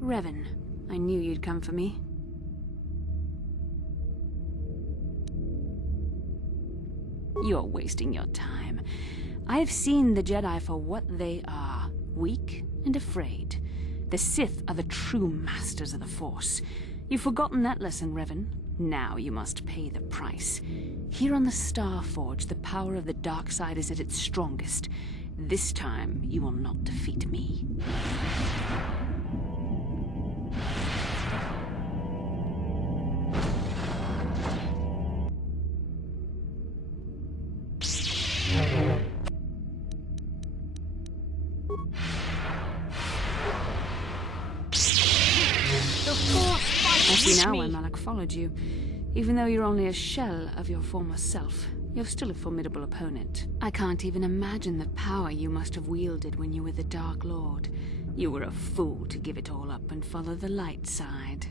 Revan, I knew you'd come for me. You're wasting your time. I have seen the Jedi for what they are, weak and afraid. The Sith are the true masters of the Force. You've forgotten that lesson, Revan. Now you must pay the price. Here on the Star Forge, the power of the dark side is at its strongest. This time, you will not defeat me. I see now why Malak followed you. Even though you're only a shell of your former self, you're still a formidable opponent. I can't even imagine the power you must have wielded when you were the Dark Lord. You were a fool to give it all up and follow the light side.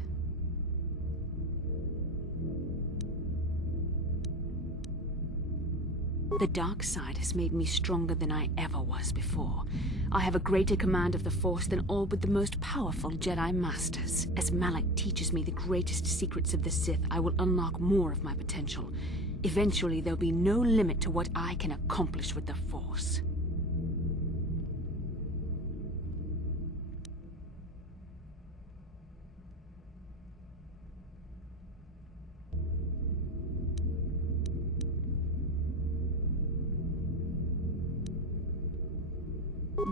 The dark side has made me stronger than I ever was before. I have a greater command of the Force than all but the most powerful Jedi Masters. As Malak teaches me the greatest secrets of the Sith, I will unlock more of my potential. Eventually, there'll be no limit to what I can accomplish with the Force.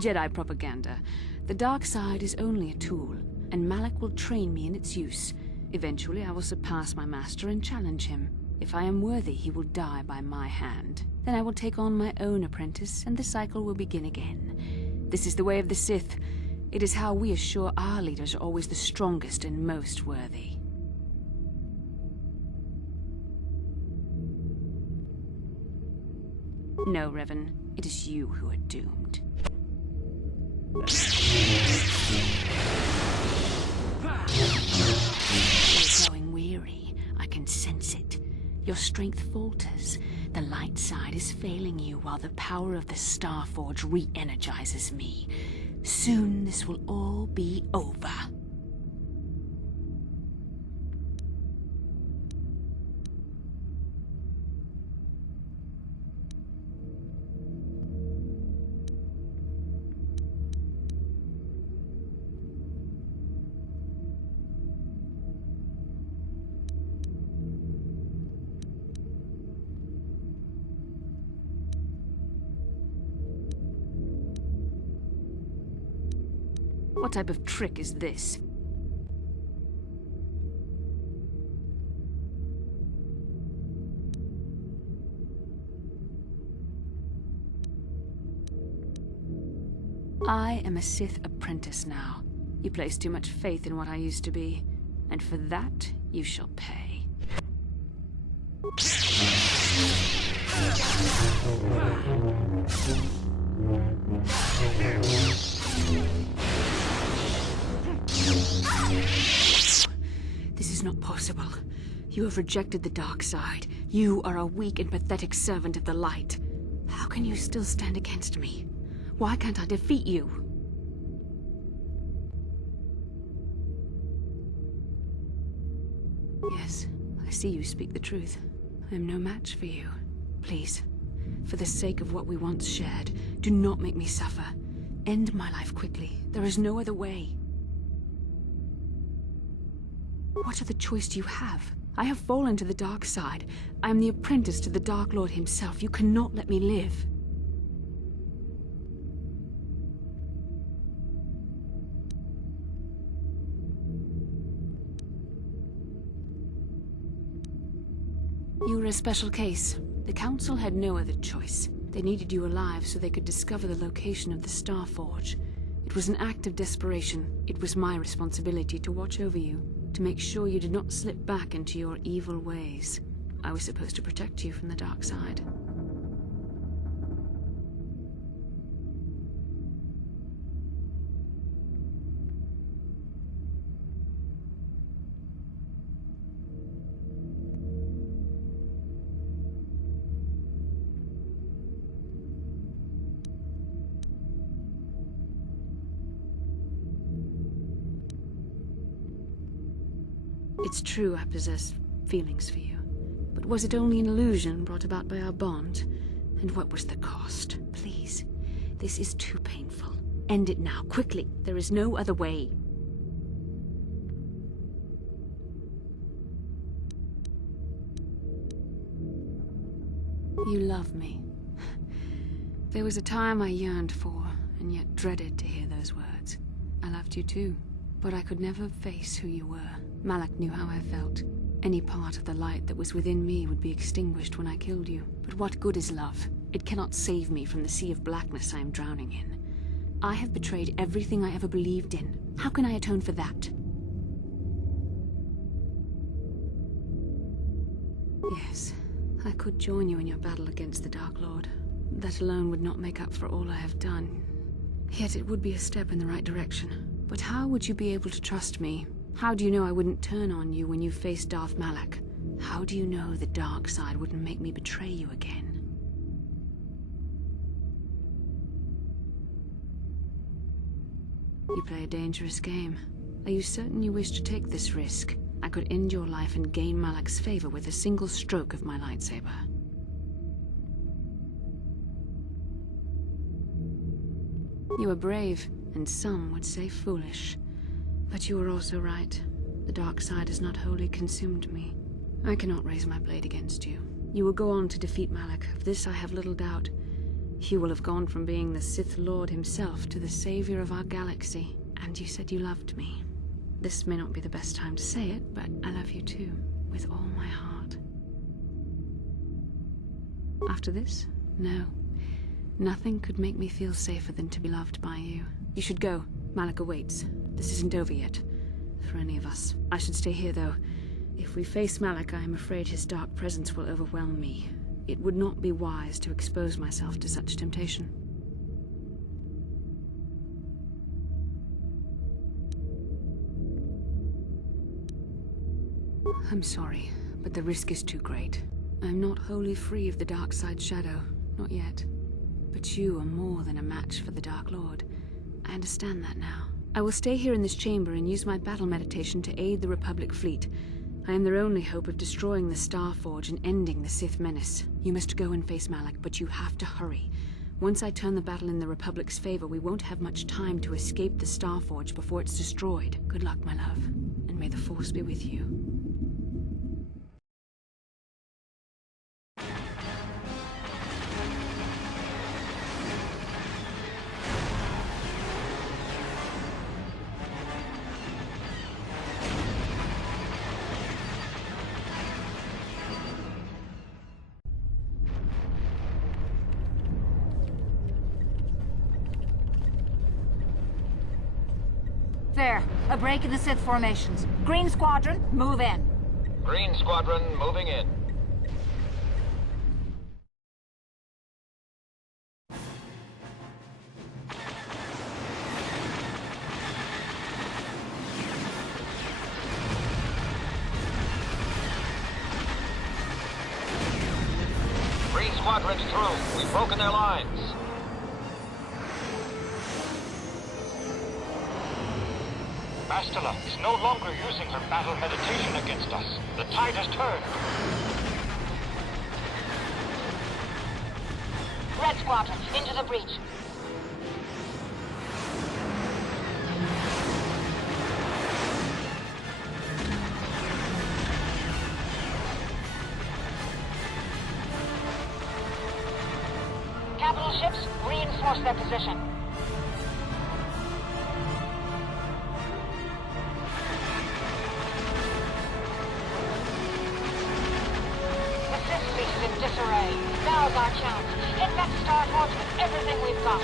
Jedi propaganda. The dark side is only a tool, and Malak will train me in its use. Eventually, I will surpass my master and challenge him. If I am worthy, he will die by my hand. Then I will take on my own apprentice, and the cycle will begin again. This is the way of the Sith. It is how we assure our leaders are always the strongest and most worthy. No, Revan. It is you who are doomed. You're growing weary. I can sense it. Your strength falters. The light side is failing you while the power of the Star Forge re-energizes me. Soon this will all be over. What type of trick is this? I am a Sith apprentice now. You place too much faith in what I used to be, and for that you shall pay. This is not possible. You have rejected the dark side. You are a weak and pathetic servant of the light. How can you still stand against me? Why can't I defeat you? Yes, I see you speak the truth. I am no match for you. Please, for the sake of what we once shared, do not make me suffer. End my life quickly. There is no other way. What other choice do you have? I have fallen to the dark side. I am the apprentice to the Dark Lord himself. You cannot let me live. You were a special case. The Council had no other choice. They needed you alive so they could discover the location of the Star Forge. It was an act of desperation. It was my responsibility to watch over you, to make sure you did not slip back into your evil ways. I was supposed to protect you from the dark side. It's true I possess feelings for you. But was it only an illusion brought about by our bond? And what was the cost? Please, this is too painful. End it now, quickly. There is no other way. You love me. There was a time I yearned for, and yet dreaded to hear those words. I loved you too, but I could never face who you were. Malak knew how I felt. Any part of the light that was within me would be extinguished when I killed you. But what good is love? It cannot save me from the sea of blackness I am drowning in. I have betrayed everything I ever believed in. How can I atone for that? Yes, I could join you in your battle against the Dark Lord. That alone would not make up for all I have done. Yet it would be a step in the right direction. But how would you be able to trust me? How do you know I wouldn't turn on you when you faced Darth Malak? How do you know the dark side wouldn't make me betray you again? You play a dangerous game. Are you certain you wish to take this risk? I could end your life and gain Malak's favor with a single stroke of my lightsaber. You are brave, and some would say foolish. But you are also right. The dark side has not wholly consumed me. I cannot raise my blade against you. You will go on to defeat Malak. Of this I have little doubt. You will have gone from being the Sith Lord himself to the savior of our galaxy. And you said you loved me. This may not be the best time to say it, but I love you too, with all my heart. After this? No. Nothing could make me feel safer than to be loved by you. You should go. Malak awaits. This isn't over yet. For any of us. I should stay here, though. If we face Malak, I am afraid his dark presence will overwhelm me. It would not be wise to expose myself to such temptation. I'm sorry, but the risk is too great. I'm not wholly free of the dark side's shadow. Not yet. But you are more than a match for the Dark Lord. I understand that now. I will stay here in this chamber and use my battle meditation to aid the Republic fleet. I am their only hope of destroying the Starforge and ending the Sith menace. You must go and face Malak, but you have to hurry. Once I turn the battle in the Republic's favor, we won't have much time to escape the Starforge before it's destroyed. Good luck, my love, and may the Force be with you. There. A break in the Sith formations. Green Squadron, move in. Green Squadron moving in. Green Squadron's through. We've broken their lines. Bastila is no longer using her battle meditation against us. The tide has turned. Red Squadron, into the breach. Capital ships, reinforce their position. Disarray. Now's our chance. Hit that Starforge with everything we've got.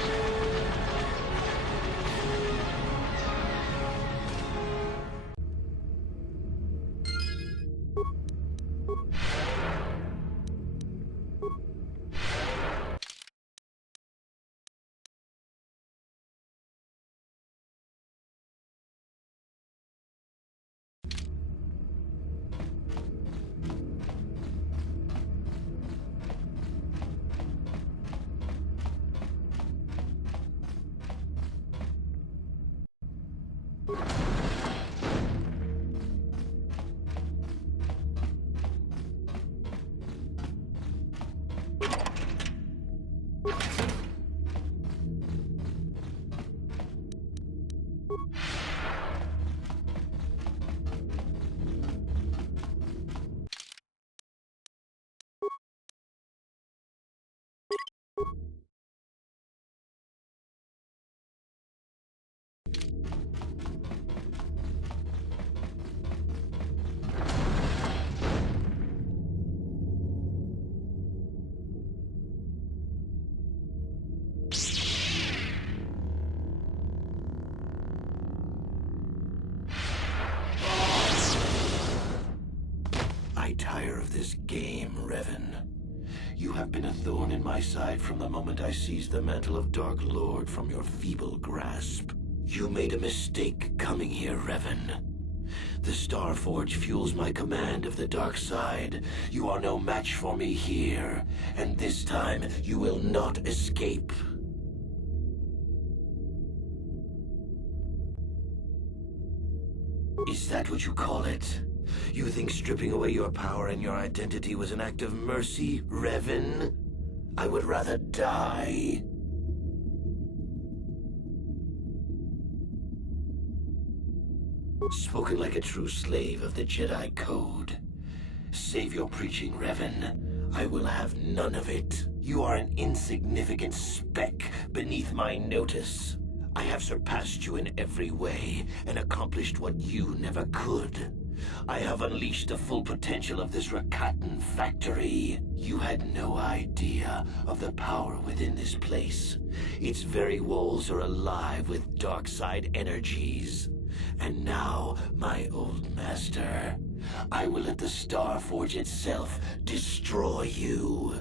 tire of this game, Revan. You have been a thorn in my side from the moment I seized the mantle of Dark Lord from your feeble grasp. You made a mistake coming here, Revan. The Starforge fuels my command of the dark side. You are no match for me here, and this time you will not escape. Is that what you call it? You think stripping away your power and your identity was an act of mercy, Revan? I would rather die. Spoken like a true slave of the Jedi Code. Save your preaching, Revan. I will have none of it. You are an insignificant speck beneath my notice. I have surpassed you in every way and accomplished what you never could. I have unleashed the full potential of this Rakatan factory. You had no idea of the power within this place. Its very walls are alive with dark side energies. And now, my old master, I will let the Starforge itself destroy you.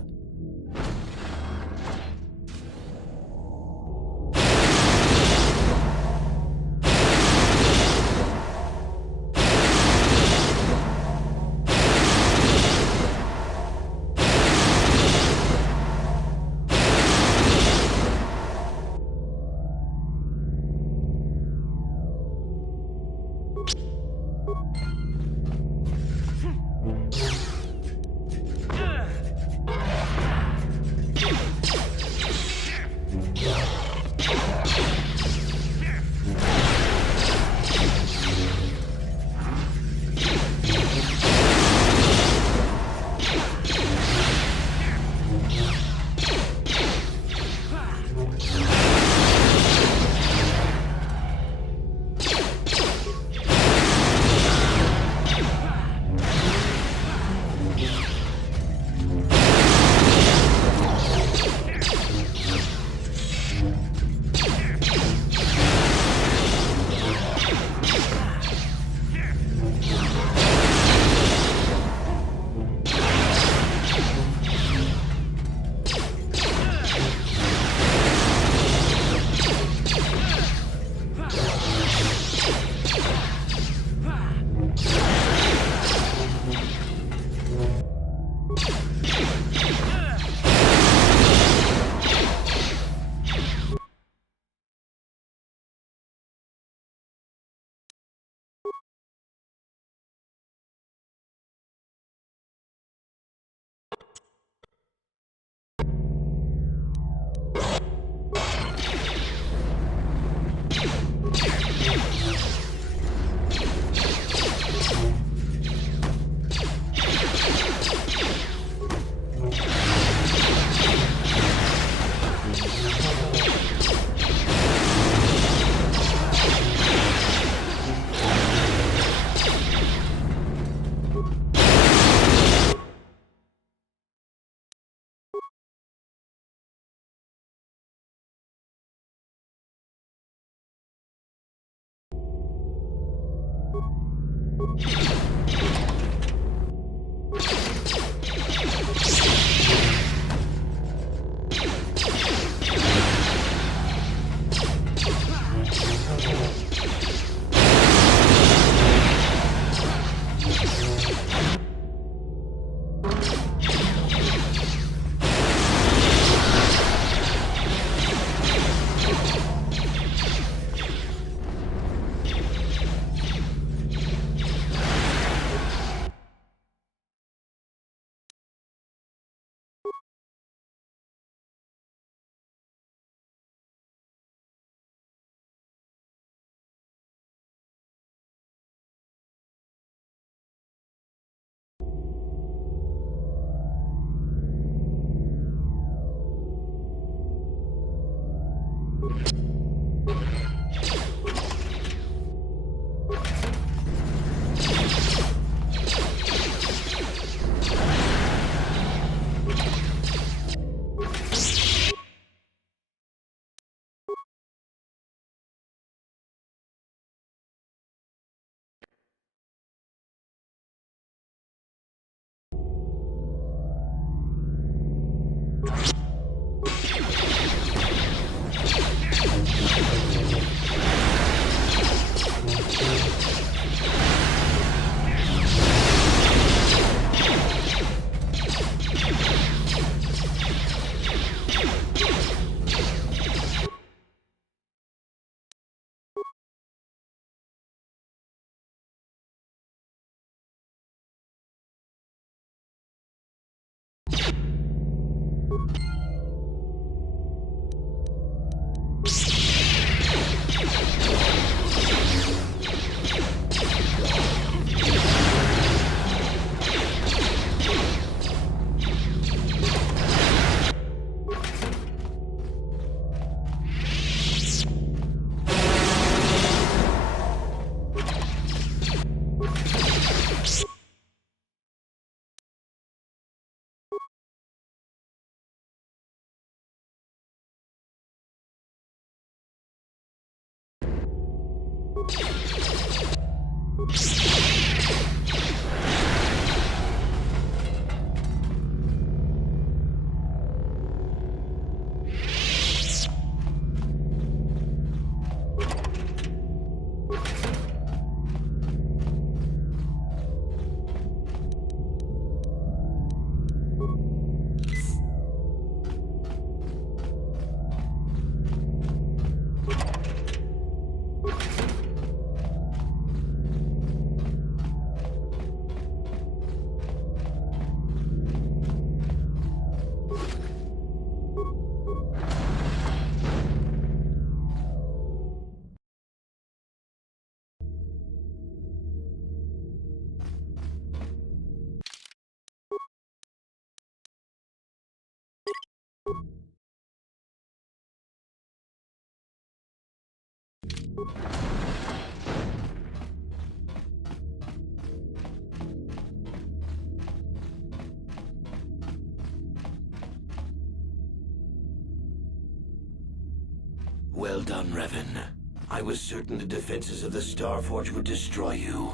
Well done, Revan. I was certain the defenses of the Starforge would destroy you.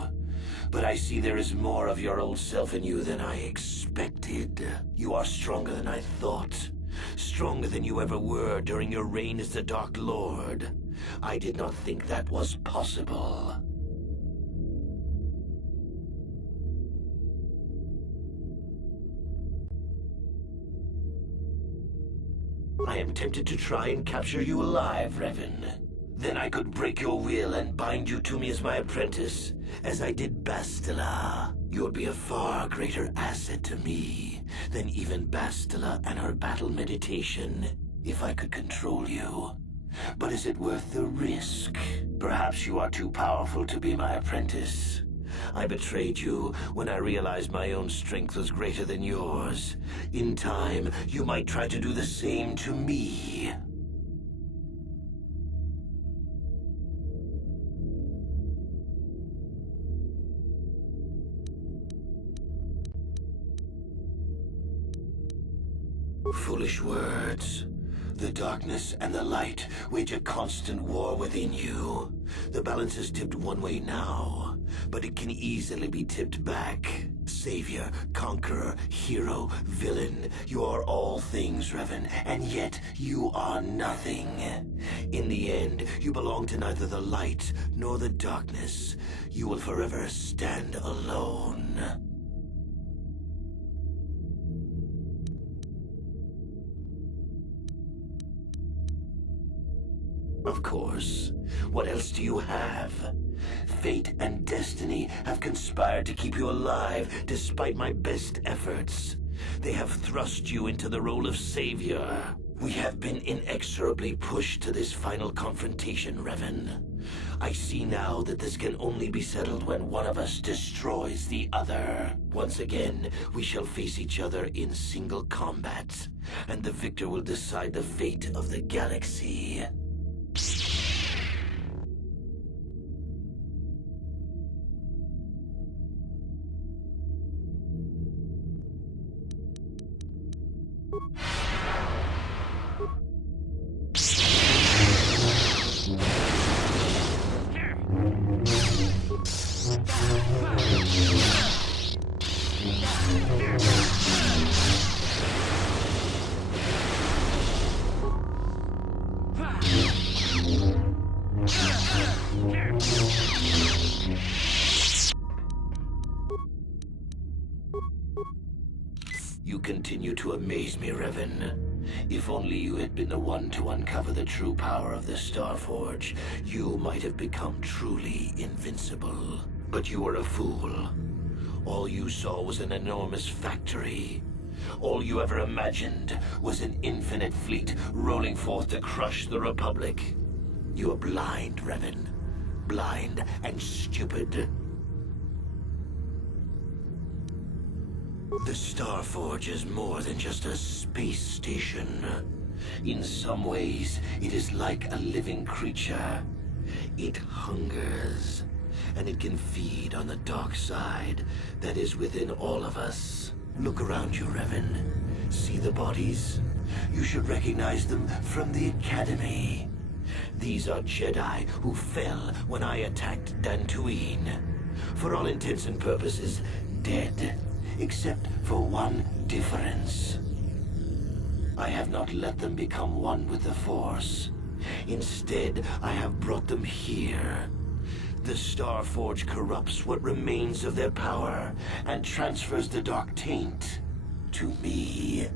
But I see there is more of your old self in you than I expected. You are stronger than I thought. Stronger than you ever were during your reign as the Dark Lord. I did not think that was possible. I am tempted to try and capture you alive, Revan. Then I could break your will and bind you to me as my apprentice, as I did Bastila. You'll be a far greater asset to me than even Bastila and her battle meditation, if I could control you. But is it worth the risk? Perhaps you are too powerful to be my apprentice. I betrayed you when I realized my own strength was greater than yours. In time, you might try to do the same to me. Foolish words. The darkness and the light wage a constant war within you. The balance is tipped one way now, but it can easily be tipped back. Savior, conqueror, hero, villain, you are all things, Revan, and yet you are nothing. In the end, you belong to neither the light nor the darkness. You will forever stand alone. Of course. What else do you have? Fate and destiny have conspired to keep you alive despite my best efforts. They have thrust you into the role of savior. We have been inexorably pushed to this final confrontation, Revan. I see now that this can only be settled when one of us destroys the other. Once again, we shall face each other in single combat, and the victor will decide the fate of the galaxy. You continue to amaze me, Revan. If only you had been the one to uncover the true power of the Starforge, you might have become truly invincible. But you were a fool. All you saw was an enormous factory. All you ever imagined was an infinite fleet rolling forth to crush the Republic. You are blind, Revan. Blind and stupid. The Starforge is more than just a space station. In some ways, it is like a living creature. It hungers, and it can feed on the dark side that is within all of us. Look around you, Revan. See the bodies? You should recognize them from the Academy. These are Jedi who fell when I attacked Dantooine. For all intents and purposes, dead. Except for one difference. I have not let them become one with the Force. Instead, I have brought them here. The Starforge corrupts what remains of their power and transfers the dark taint to me.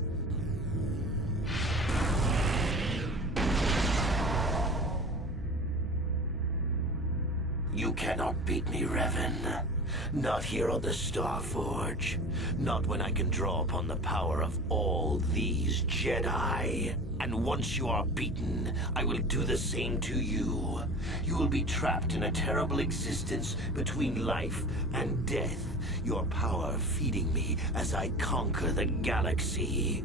You cannot beat me, Revan. Not here on the Starforge. Not when I can draw upon the power of all these Jedi. And once you are beaten, I will do the same to you. You will be trapped in a terrible existence between life and death. Your power feeding me as I conquer the galaxy.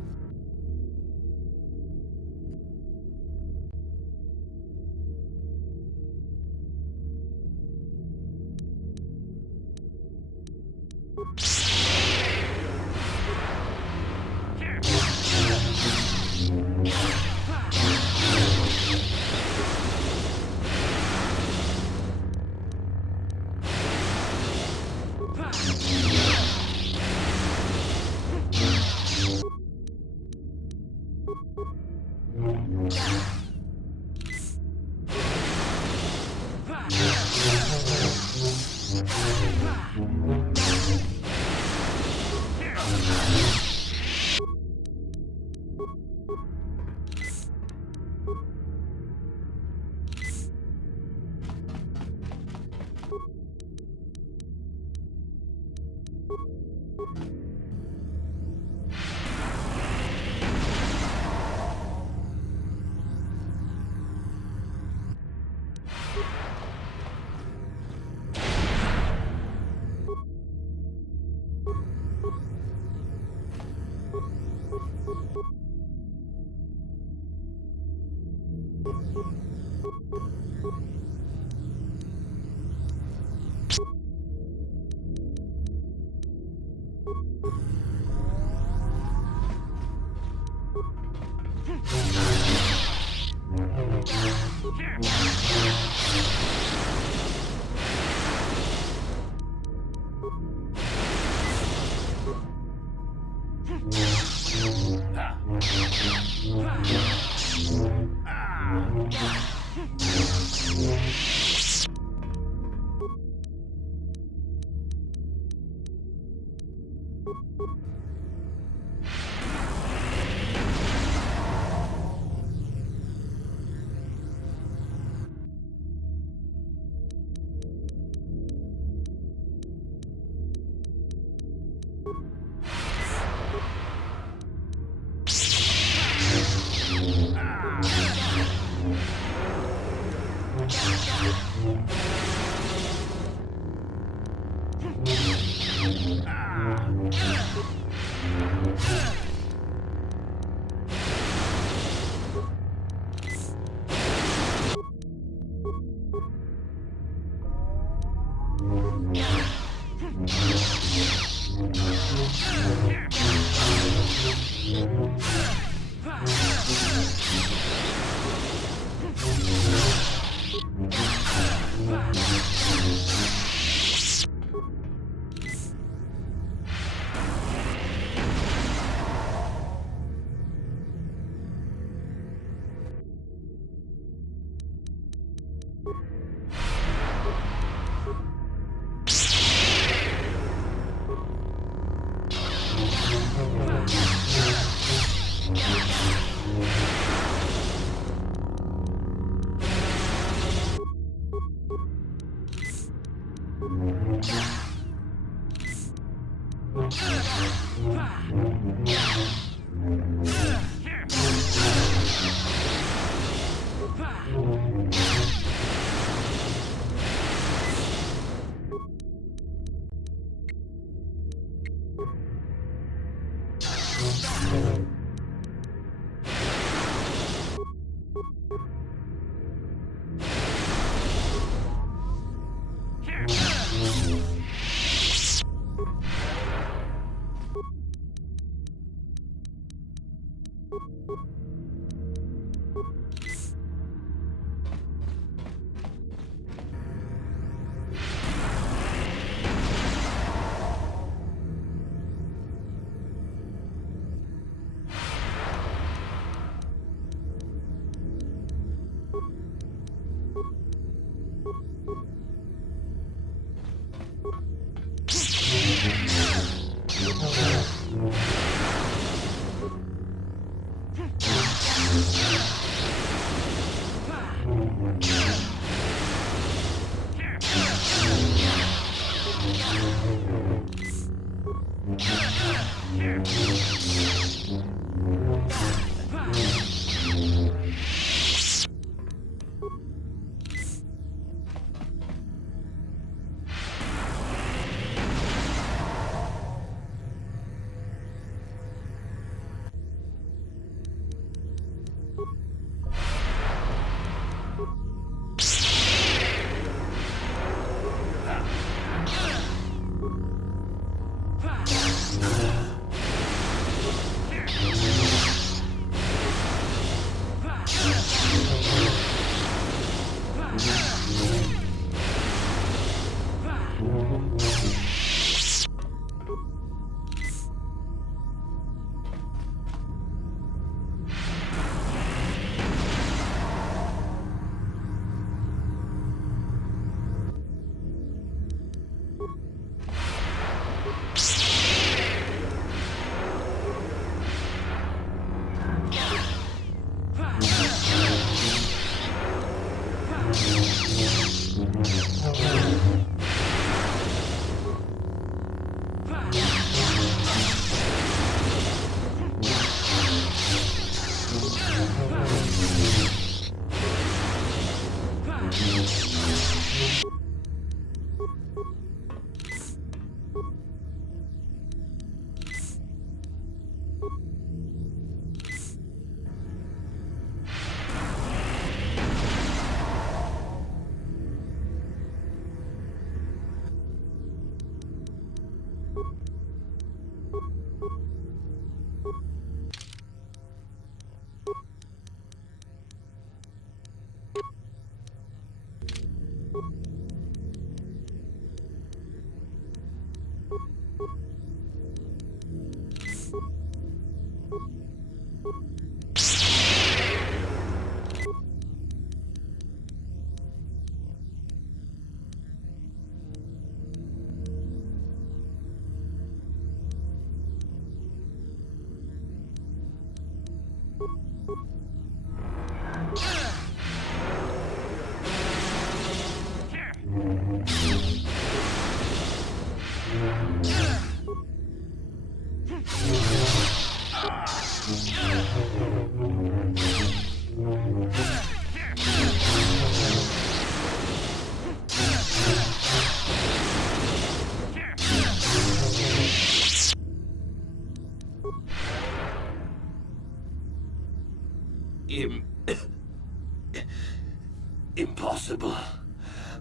Impossible.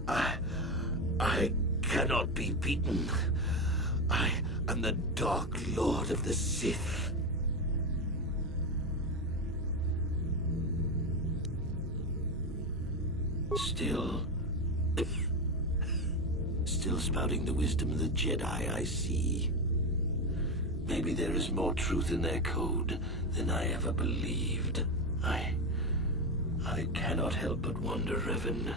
I cannot be beaten. I am the Dark Lord of the Sith. Still spouting the wisdom of the Jedi, I see. Maybe there is more truth in their code than I ever believed. I cannot help but wonder, Revan,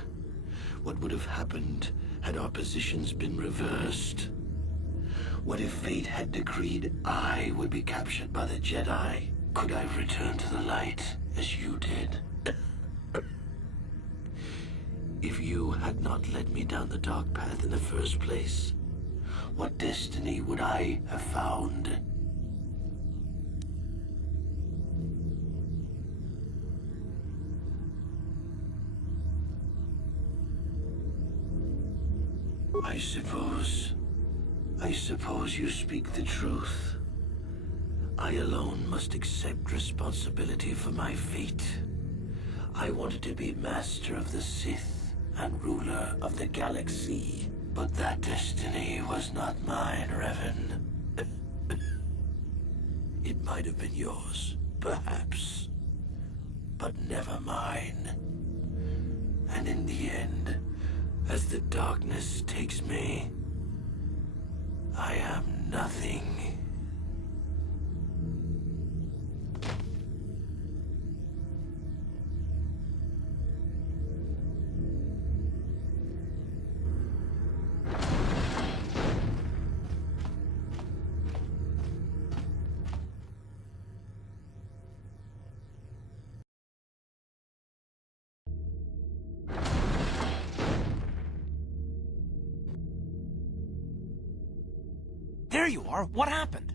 what would have happened had our positions been reversed? What if fate had decreed I would be captured by the Jedi? Could I have returned to the light as you did? If you had not led me down the dark path in the first place, what destiny would I have found? I suppose you speak the truth. I alone must accept responsibility for my fate. I wanted to be master of the Sith and ruler of the galaxy, but that destiny was not mine, Revan. It might have been yours, perhaps, but never mine. And in the end, as the darkness takes me, I am nothing. There you are! What happened?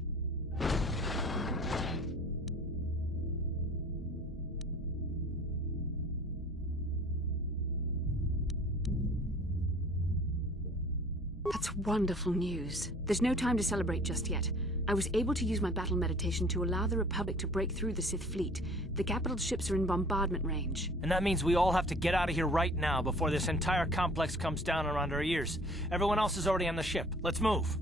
That's wonderful news. There's no time to celebrate just yet. I was able to use my battle meditation to allow the Republic to break through the Sith fleet. The capital ships are in bombardment range. And that means we all have to get out of here right now before this entire complex comes down around our ears. Everyone else is already on the ship. Let's move.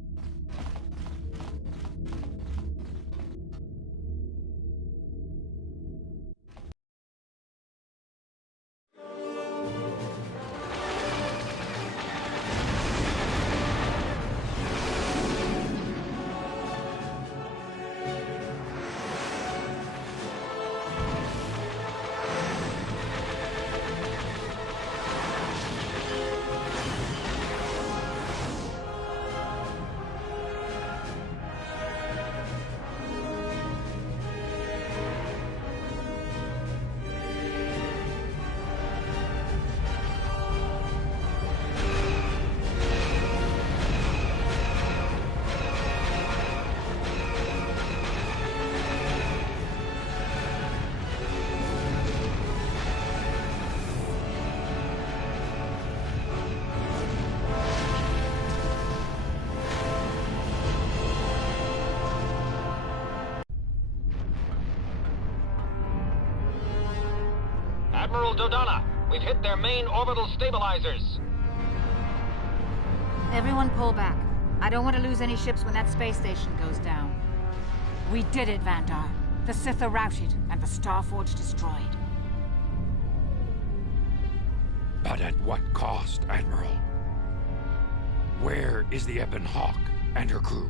Admiral Dodonna, we've hit their main orbital stabilizers. Everyone pull back. I don't want to lose any ships when that space station goes down. We did it, Vandar. The Sith are routed, and the Starforge destroyed. But at what cost, Admiral? Where is the Ebon Hawk and her crew?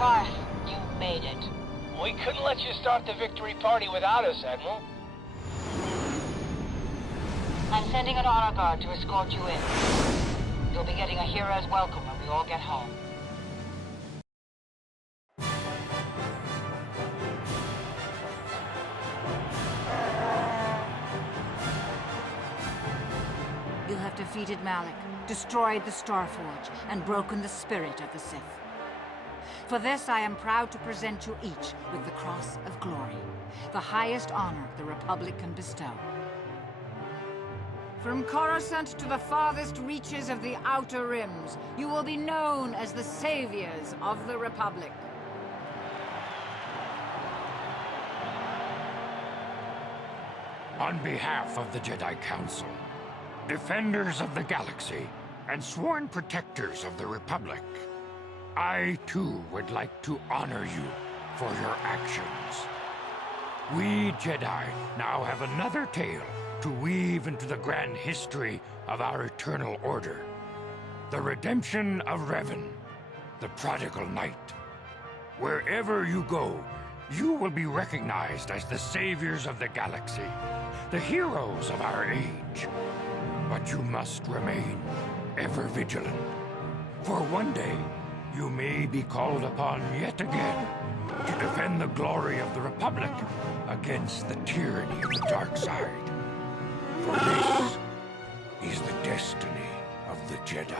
Karth, you made it. We couldn't let you start the victory party without us, Admiral. I'm sending an honor guard to escort you in. You'll be getting a hero's welcome when we all get home. You have defeated Malak, destroyed the Starforge, and broken the spirit of the Sith. For this, I am proud to present you each with the Cross of Glory, the highest honor the Republic can bestow. From Coruscant to the farthest reaches of the Outer Rims, you will be known as the saviors of the Republic. On behalf of the Jedi Council, defenders of the galaxy, and sworn protectors of the Republic, I, too, would like to honor you for your actions. We Jedi now have another tale to weave into the grand history of our eternal order. The redemption of Revan, the prodigal knight. Wherever you go, you will be recognized as the saviors of the galaxy, the heroes of our age. But you must remain ever vigilant. For one day, you may be called upon yet again to defend the glory of the Republic against the tyranny of the dark side. For this is the destiny of the Jedi.